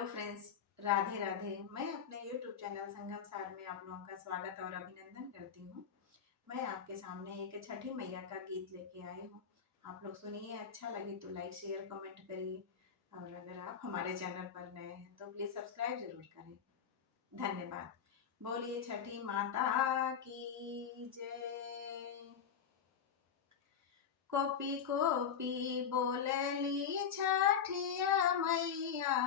Hello friends, Radhe Radhe. मैं अपने YouTube channel संगम सार में आप लोगों का स्वागत और अभिनंदन करती हूँ। मैं आपके सामने एक छठी मैया का गीत लेके आई हूँ। आप लोग सुनिए, अच्छा लगे तो लाइक शेयर कमेंट करिए और अगर आप हमारे चैनल पर नए हैं तो प्लीज़ सब्सक्राइब जरूर करें। धन्यवाद। बोलिए छठी माता की जय। कोपी कोपी बोलली छठिया मैया,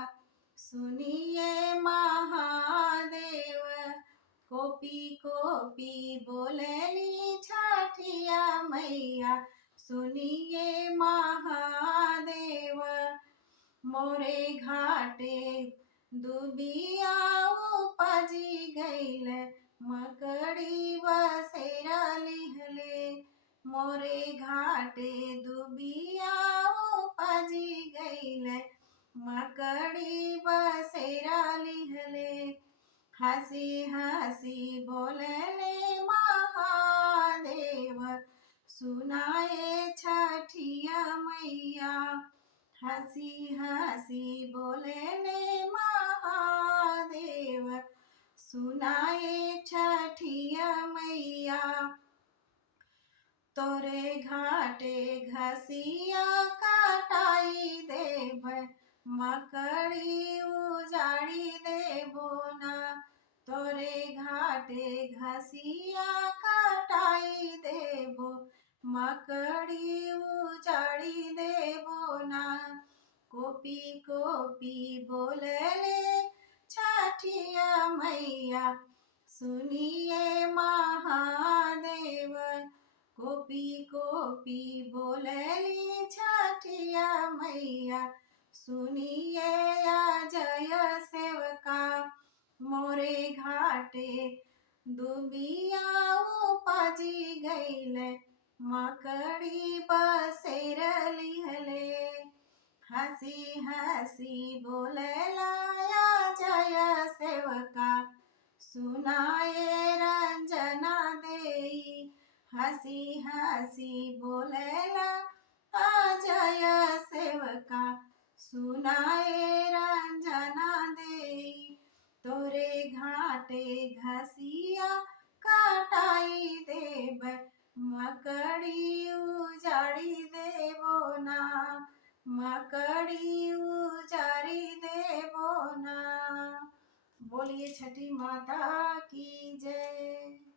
सुनिए महादेव। कोपी कोपी बोलली छठिया मैया, सुनिए महादेव। मोरे घाटे दुबिया उपजी गईल, मकड़ी बसेरा लिहले। मोरे घाटे दुबिया उपजी गईल, मकड़ी बसेरा लिहले। हंसी हंसी बोलले महादेव, सुनाए छठिया मैया। हंसी हंसी बोलले महादेव, सुनाए छठिया मैया। तोरे घाटे घसिया कटाई देव, मकड़ी उजाड़ी देबो ना। तोरे घाटे घसिया कटाई देबो, मकड़ी उजाड़ी देबो ना। कोपी कोपी बोलले छठिया मैया, सुनिए महादेव। कोपी कोपी बोलली छठिया मैया, सुनिए जय सेवका। मोरे घाटे दुबिया उपजी गईल, मकड़ी बसेर लिहले। हंसी हंसी बोलला जय सेवका, सुनाए रंजना देई। हंसी हंसी बोलला जय सेवका, सुनाए रंजना देई। तोरे घाटे घसिया कटाई देव, मकड़ी उजाड़ी देबो ना। मकड़ी उजाड़ी देबो ना। बोलिए छठी माता की जय।